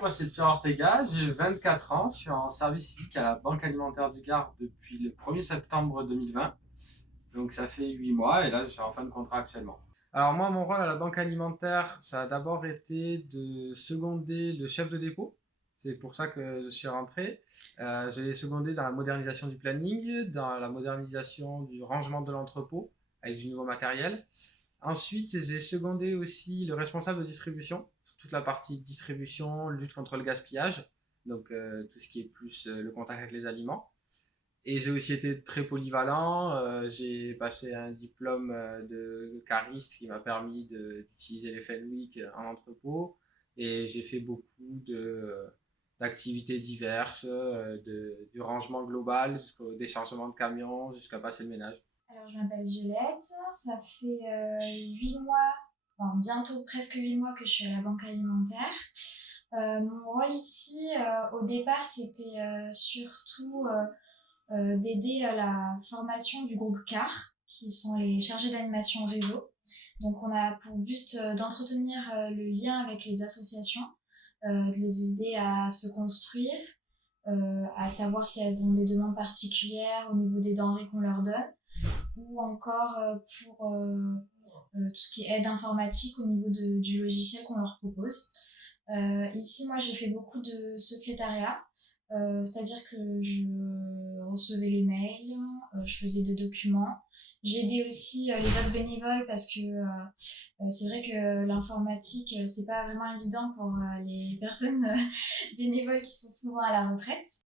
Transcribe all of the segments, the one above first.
Moi, c'est Pierre Ortega, j'ai 24 ans, je suis en service civique à la Banque alimentaire du Gard depuis le 1er septembre 2020. Donc ça fait 8 mois et là, je suis en fin de contrat actuellement. Alors moi, mon rôle à la Banque alimentaire, ça a d'abord été de seconder le chef de dépôt. C'est pour ça que je suis rentré. J'ai secondé dans la modernisation du planning, dans la modernisation du rangement de l'entrepôt avec du nouveau matériel. Ensuite, j'ai secondé aussi le responsable de distribution sur toute la partie distribution, lutte contre le gaspillage, donc tout ce qui est plus le contact avec les aliments. Et j'ai aussi été très polyvalent. J'ai passé un diplôme de cariste qui m'a permis d'utiliser les Fenwick en entrepôt. Et j'ai fait beaucoup d'activités diverses, du rangement global jusqu'au déchargement de camions, jusqu'à passer le ménage. Alors, je m'appelle Violette, ça fait 8 mois, enfin, bientôt presque 8 mois que je suis à la banque alimentaire. Mon rôle ici, au départ, c'était surtout d'aider à la formation du groupe CAR, qui sont les chargés d'animation réseau. Donc, on a pour but d'entretenir le lien avec les associations, de les aider à se construire, à savoir si elles ont des demandes particulières au niveau des denrées qu'on leur donne, ou encore pour tout ce qui est aide informatique au niveau du logiciel qu'on leur propose. Ici, moi, j'ai fait beaucoup de secrétariat, c'est-à-dire que je recevais les mails, je faisais des documents. J'ai aidé aussi les autres bénévoles parce que c'est vrai que l'informatique, c'est pas vraiment évident pour les personnes bénévoles qui sont souvent à la retraite.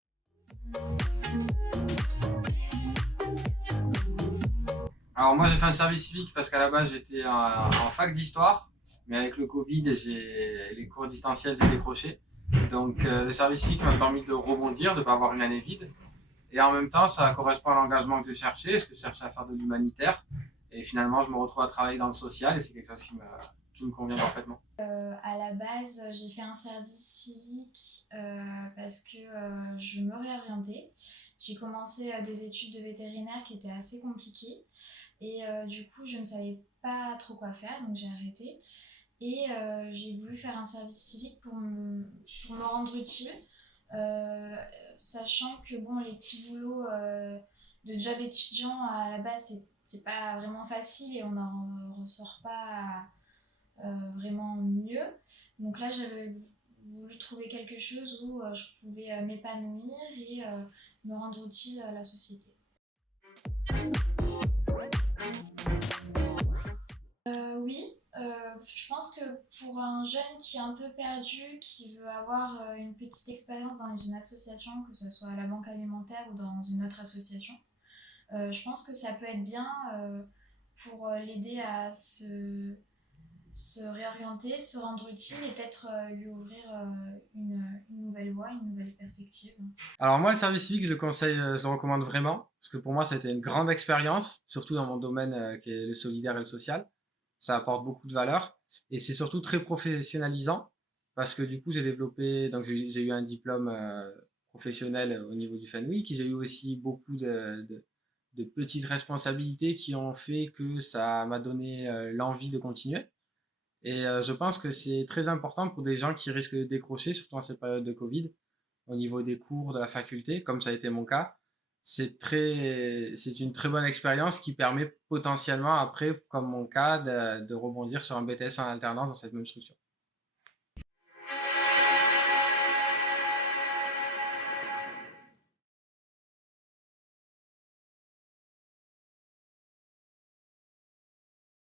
Alors moi j'ai fait un service civique parce qu'à la base j'étais en fac d'histoire, mais avec le Covid les cours distanciels j'ai décroché. Donc le service civique m'a permis de rebondir, de ne pas avoir une année vide. Et en même temps ça correspond à l'engagement que je cherchais, parce que je cherchais à faire de l'humanitaire. Et finalement je me retrouve à travailler dans le social et c'est quelque chose qui me convient parfaitement. À la base, j'ai fait un service civique parce que je me réorientais. J'ai commencé des études de vétérinaire qui étaient assez compliquées et du coup, je ne savais pas trop quoi faire, donc j'ai arrêté. Et j'ai voulu faire un service civique pour me rendre utile, euh, sachant que bon, les petits boulots de job étudiant à la base, c'est pas vraiment facile et on n'en ressort pas vraiment mieux. Donc là, j'avais voulu trouver quelque chose où je pouvais m'épanouir et me rendre utile à la société. Oui, je pense que pour un jeune qui est un peu perdu, qui veut avoir une petite expérience dans une association, que ce soit à la banque alimentaire ou dans une autre association, je pense que ça peut être bien pour l'aider à se réorienter, se rendre utile et peut-être lui ouvrir une nouvelle voie, une nouvelle perspective. Alors moi le service civique je le conseille, je le recommande vraiment, parce que pour moi c'était une grande expérience, surtout dans mon domaine qui est le solidaire et le social. Ça apporte beaucoup de valeur et c'est surtout très professionnalisant parce que du coup j'ai développé, donc j'ai eu un diplôme professionnel au niveau du Fenwick, j'ai eu aussi beaucoup de petites responsabilités qui ont fait que ça m'a donné l'envie de continuer. Et je pense que c'est très important pour des gens qui risquent de décrocher, surtout en cette période de Covid, au niveau des cours de la faculté, comme ça a été mon cas. C'est une très bonne expérience qui permet potentiellement après, comme mon cas, de rebondir sur un BTS en alternance dans cette même structure.